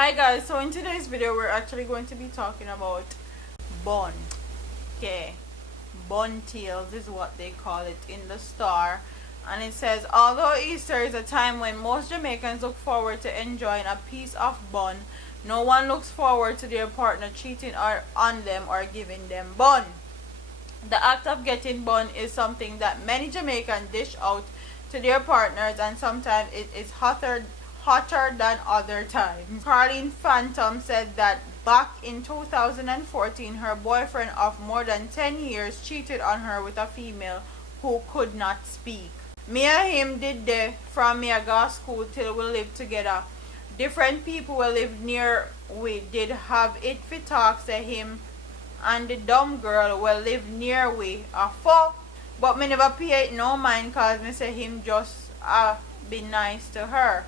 Hi guys, so in today's video we're actually going to be talking about bun. Okay, bun tails is what they call it in the star, and it says, although Easter is a time when most Jamaicans look forward to enjoying a piece of bun, no one looks forward to their partner cheating on them or giving them bun. The act of getting bun is something that many Jamaicans dish out to their partners, and sometimes it is hotter than other times. Carlene Phantom said that back in 2014, her boyfriend of more than 10 years cheated on her with a female who could not speak. Me and him did the from me I go school till we live together. Different people we live near we did have it for talk, say him, and the dumb girl will live near we a fuck, but me never pay it no mind cause me say him just be nice to her.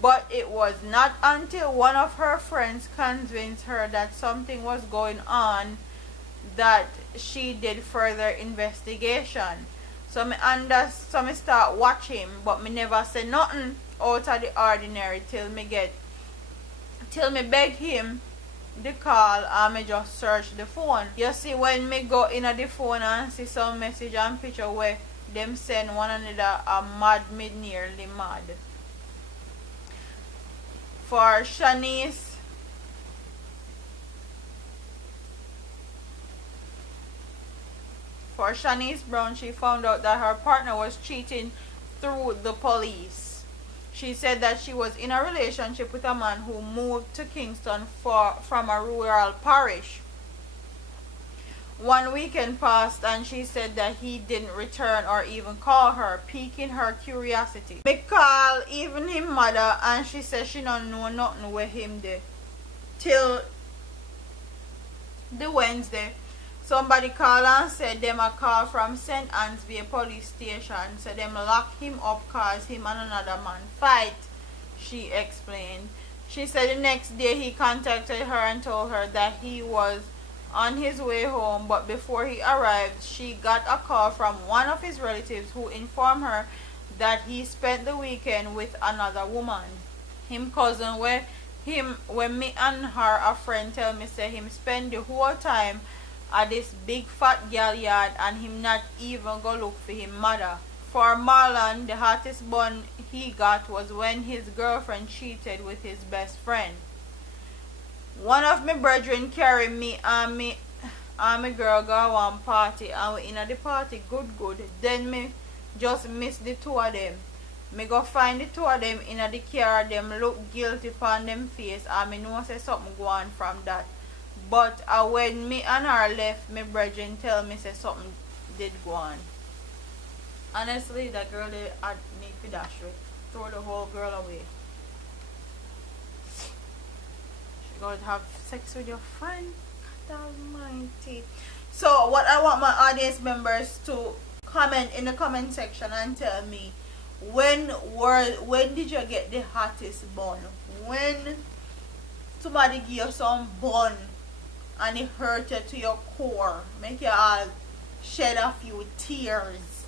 But it was not until one of her friends convinced her that something was going on that she did further investigation. So me start watch him, but me never say nothing out of the ordinary till me beg him the call, and me just search the phone. You see, when me go in the phone and see some message and picture where them send one another, a mad me nearly mad. For Shanice Brown, she found out that her partner was cheating through the police. She said that she was in a relationship with a man who moved to Kingston from a rural parish. One weekend passed and she said that he didn't return or even call her, piquing her curiosity. Me call even him mother and she said she don't know nothing with him there till the Wednesday. Somebody called and said them a call from St. Anne's Bay police station, so them lock him up cause him and another man fight, she explained. She said the next day he contacted her and told her that he was on his way home, but before he arrived, she got a call from one of his relatives who informed her that he spent the weekend with another woman. Him cousin when me and her a friend tell me say him spend the whole time at this big fat girl yard and him not even go look for him mother. For Marlon, the hottest bun he got was when his girlfriend cheated with his best friend. One of my brethren carry me and me girl go one party, and we in at the party good. Then me just miss the two of them. Me go find the two of them in the car, them look guilty upon them face, and me know say something go on from that. But when me and her left, my brethren tell me say something did go on. Honestly, that girl they had need to dash with. Throw the whole girl away. She going to have sex with your friend? God almighty. So what I want my audience members to comment in the comment section and tell me, when did you get the hottest bun? When somebody give you some bun and it hurt you to your core, make you all shed a few tears.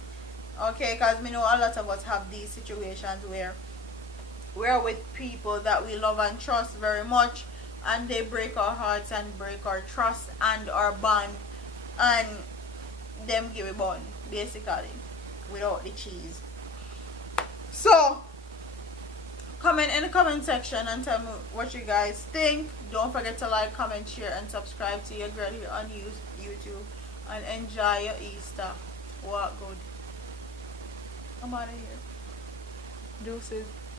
Okay, because me know a lot of us have these situations where we're with people that we love and trust very much, and they break our hearts and break our trust and our bond, and them give a bun basically without the cheese. So comment in the comment section and tell me what you guys think. Don't forget to like, comment, share, and subscribe to your girl here on YouTube. And enjoy your Easter. Walk good. I'm out of here. Deuces.